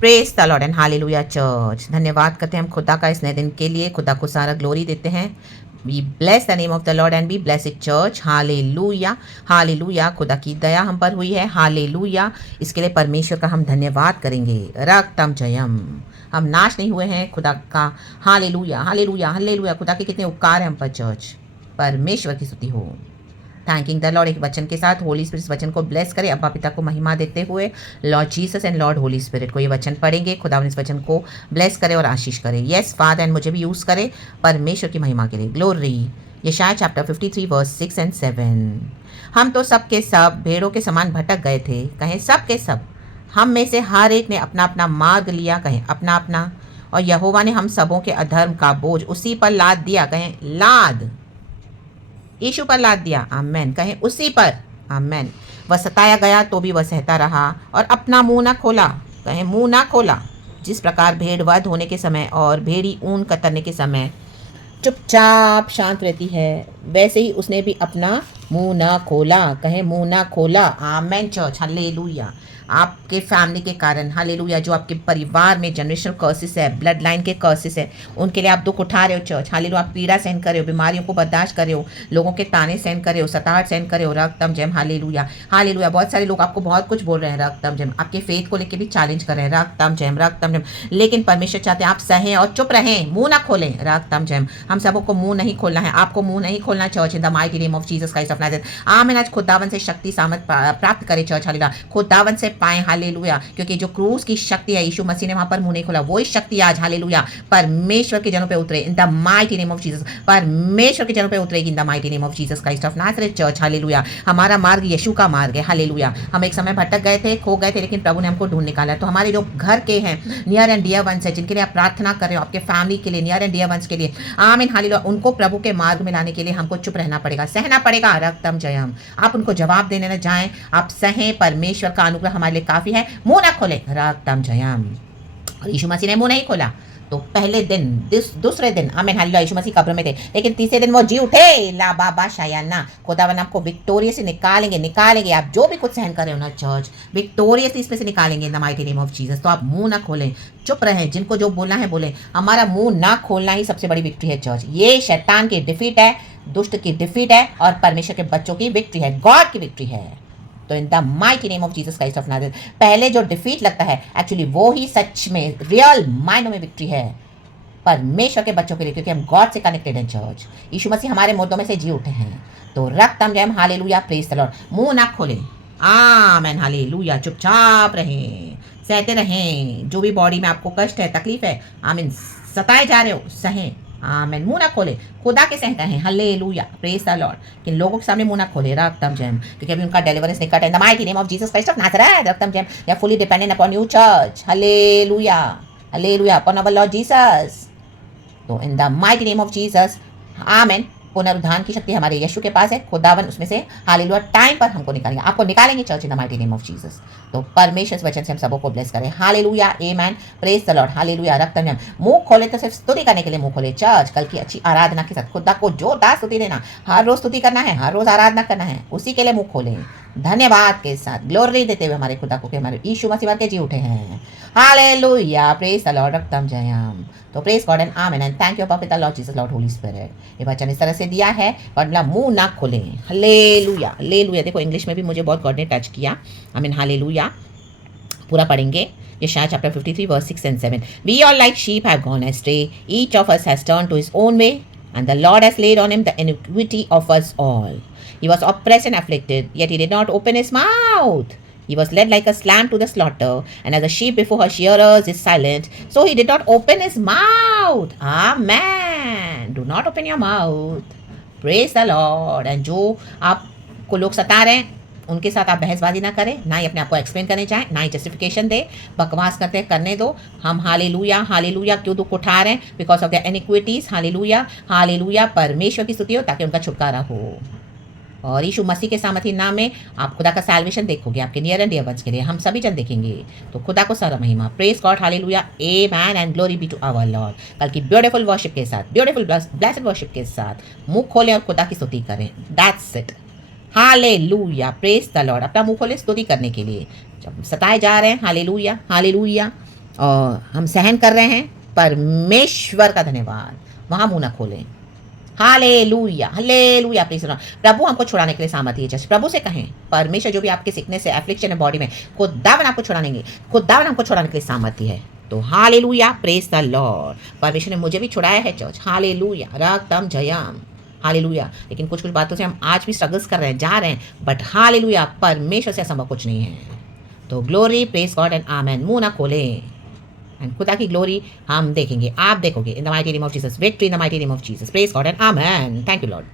Praise the lord and hallelujah church. धन्यवाद करते हैं हम खुदा का इस नए दिन के लिए, खुदा को सारा ग्लोरी देते हैं। We bless the name of the lord and we bless it church. Hallelujah hallelujah. खुदा की दया हम पर हुई है। हालेलुया। इसके लिए परमेश्वर का हम धन्यवाद करेंगे। रक्तम जयम। हम नाश नहीं हुए हैं खुदा का। Hallelujah hallelujah hallelujah. खुदा के कितने उपकार हैं हम पर चर्च। परमेश्वर की स्तुति हो। थैंकिंग द लॉर्ड एक वचन के साथ होली स्पिरिट इस वचन को ब्लेस करे, अब्बा पिता को महिमा देते हुए Lord Jesus and Lord Holy spirit को ये वचन पढ़ेंगे। खुदा इस वचन को ब्लेस करे और आशीष करे। यस फादर, एंड मुझे भी यूज़ करे परमेश्वर की महिमा के लिए। ग्लोरी। यशायाह चैप्टर 53 वर्स 6 एंड 7। हम तो सब के सब भेड़ों के समान भटक गए थे, कहें सब के सब। हम में से हर एक ने अपना अपना मार्ग लिया, कहें अपना अपना। और यहोवा ने हम सबों के अधर्म का बोझ उसी पर लाद दिया, कहें लाद। यीशु पर लाद दिया, आमेन। कहें उसी पर, आमेन। वह सताया गया तो भी वह सहता रहा और अपना मुंह ना खोला, कहें मुंह ना खोला। जिस प्रकार भेड़ वध होने के समय और भेड़ी ऊन कतरने के समय चुपचाप शांत रहती है, वैसे ही उसने भी अपना मुंह ना खोला, कहें मुंह ना खोला। आमेन चर्च। हालेलुया। आपके फैमिली के कारण, हालेलुया, जो आपके परिवार में जनरेशनल कर्सेस है, ब्लड लाइन के कर्सेस है, उनके लिए आप दुख उठा रहे हो चर्च। हालेलुया। आप पीड़ा सहन कर रहे हो, बीमारियों को बर्दाश्त कर रहे हो, लोगों के ताने सहन कर रहे हो, सताहट सहन कर रहे हो। रक्तम जयम। Hallelujah hallelujah. बहुत सारे लोग आपको बहुत कुछ बोल रहे हैं, रक्तम जयम। आपके फेथ को लेकर भी चैलेंज कर रहे हैं, रक्तम जयम रक्तम जयम। लेकिन परमेश्वर चाहते हैं आप सहें और चुप रहें, मुंह ना खोलें, रक्तम जयम। हम सबों को मुंह नहीं खोलना है, आपको मुंह नहीं खोलना church, in the mighty name of Jesus Christ of Nazareth. आमीन। आज खुदावन से शक्ति सामर्थ प्राप्त करें चर्च। हालेलुया। खुदावन से पाएं, हालेलुया। क्योंकि जो क्रूस की शक्ति है, यीशु मसीह ने वहां पर मुंह नहीं खोला, वही शक्ति आज, हालेलुया, परमेश्वर के जनों पे उतरे इन the mighty name of Jesus. परमेश्वर के जनों पे उतरेगी इन the mighty name of Jesus Christ of Nazareth church. Hallelujah. हमारा मार्ग यीशु का मार्ग है, हालेलुया। हम एक समय भटक गए थे, खो गए थे, लेकिन प्रभु ने हमको ढूंढ निकाला। तो हमारे जो घर के हैं, नियर एंड डियर वंस है, जिनके लिए आप प्रार्थना कर रहे हो, आपके फैमिली के लिए, नियर एंड डियर वंस के लिए, आमीन, हालेलुया, उनको प्रभु के मार्ग में लाने के लिए हमको चुप रहना पड़ेगा, सहना पड़ेगा। रक्तम जयम। आप उनको जवाब देने न जाएं, आप सहें। परमेश्वर का अनुग्रह हमारे लिए काफी है। मुंह ना खोले, रक्तम जयम। और यीशु मसीह ने मुंह नहीं खोला, तो पहले दिन, दूसरे दिन, आमीन, हालेलुया, यीशु मसीह कब्र में थे, लेकिन तीसरे दिन वो जी उठे। ला बाबा शायाना। खुदावन आपको विक्टोरियसली निकालेंगे, निकालेंगे। आप जो भी कुछ सहन कर रहे हो ना चर्च, विक्टोरियसली इसमें से निकालेंगे इन the mighty name of Jesus. तो आप मुंह ना खोलें, चुप रहें, जिनको जो बोलना है बोले। हमारा मुंह ना खोलना ही सबसे बड़ी विक्ट्री है चर्च। ये शैतान की डिफीट है, दुष्ट की डिफीट है, और परमेश्वर के बच्चों की विक्ट्री है, गॉड की विक्ट्री है। तो in the mighty name of Jesus Christ of Nazareth, पहले जो डिफीट लगता है, एक्चुअली वो ही सच में रियल मायनों में विक्ट्री है परमेश्वर के बच्चों के लिए, क्योंकि हम गॉड से कनेक्टेड हैं चर्च। यीशु मसीह हमारे मुर्दों में से जी उठे हैं। तो रक्तम जयम, हालेलुया, प्रेज द लॉर्ड। मुंह ना खोलें, आमेन, हालेलुया। चुपचाप रहें, सहते रहें। जो भी बॉडी में आपको कष्ट है, तकलीफ है, आमीन, सताए जा रहे हो, सहें, आमीन। मुंह ना खोले, खुदा के सहते हैं, हालेलुया, प्रेज द लॉर्ड। कि लोगों के सामने मुंह ना खोले, रक्तम जयम, क्योंकि अभी उनका डिलीवरेंस निकट है। In the mighty name of Jesus Christ of Nazareth, रक्तम जयम। They are fully dependent upon you church, hallelujah hallelujah, upon our Lord Jesus. तो in the mighty name of Jesus, amen. पुनरुद्धान की शक्ति हमारे यीशु के पास है, खुदावन उसमें से, हालेलुया, टाइम पर हमको निकालेंगे, आपको निकालेंगे church, in the mighty name of Jesus. तो परमेश्वर इस वचन से हम सबों को ब्लेस करें, hallelujah, amen, praise the Lord, hallelujah. रक्तम जयम। मुंह खोले तो सिर्फ स्तुति करने के लिए मुंह खोले चर्च, कल की अच्छी आराधना के साथ खुदा को जोरदार स्तुति देना, हर रोज स्तुति करना है, हर रोज आराधना करना है, उसी के लिए मुंह खोले, धन्यवाद के साथ ग्लोरी देते हुए हमारे खुदा को कि हमारे यीशु मसीह वार के जी उठे हैं, हालेलुया, प्रेज द लॉर्ड, रक्तम जयम। तो praise God and amen and thank you पिता Lord Jesus Lord Holy Spirit. ये वचन इस तरह से दिया है, गॉड बोला मुंह ना खोलें, हालेलुया हालेलुया। देखो इंग्लिश में भी मुझे बहुत गॉड ने टच किया, आमीन, हालेलुया। पूरा पढ़ेंगे यशायाह chapter 53 verse 6 and 7। We all like sheep have gone astray, each of us has turned to his own way, and the Lord has laid on him the iniquity of us all. He was oppressed and afflicted, yet he did not open his mouth. He was led like a lamb to the slaughter, and as a sheep before her shearers is silent, so he did not open his mouth. Amen. Do not open your mouth. Praise the Lord. And जो आपको लोग सता रहे हैं, उनके साथ आप बहसबाजी ना करें, ना ही अपने आप को एक्सप्लेन करने चाहें, ना ही जस्टिफिकेशन दे, बकवास करते हैं, करने दो। हम हालेलुया हालेलुया क्यों दुख उठा रहे हैं? Because of the iniquities, hallelujah hallelujah. परमेश्वर की स्तुति हो ताकि उनका छुटकारा हो, और यीशु मसीह के सामर्थी नाम में आप खुदा का सैल्वेशन देखोगे, आपके नियर एंड डियर वंस के लिए हम सभी जन देखेंगे। तो खुदा को सारा महिमा, praise God, hallelujah, amen and glory be to our lord. कल की ब्यूटीफुल वर्शिप के साथ, ब्यूटीफुल ब्लेस्ड वर्शिप के साथ मुंह खोलें और खुदा की स्तुति करें। That's it, hallelujah, praise the Lord. अपना मुंह खोले स्तुति करने के लिए, जब सताए जा रहे हैं, हालेलुया हालेलुया, और हम सहन कर रहे हैं, परमेश्वर का धन्यवाद। वहाँ मुँह ना खोलें। Hallelujah, hallelujah, praise the Lord. प्रभु हमको छुड़ाने के लिए सामर्थ्य है। जैसे प्रभु से कहें, परमेश्वर जो भी आपके सिकनेस है, एफ्लिक्शन है बॉडी में, खुदावन आपको छुड़ानेंगे, खुदावन हमको छुड़ाने के लिए सामर्थ्य है। तो हालेलुया, प्रेज़ द लॉर्ड। परमेश्वर ने मुझे भी छुड़ाया है चर्च, हालेलुया, रक्तम जयम, हालेलुया। लेकिन कुछ-कुछ बातों से हम आज भी स्ट्रगल्स कर रहे हैं, जा रहे हैं, बट हालेलुया, परमेश्वर से असंभव कुछ नहीं है। तो ग्लोरी, प्रेज़ गॉड एंड आमेन। मुँह ना खोलें। एंड खुदा की ग्लोरी हम देखेंगे, आप देखोगे इन the mighty name of Jesus, victory in the mighty name of Jesus, praise God and amen. Thank you Lord.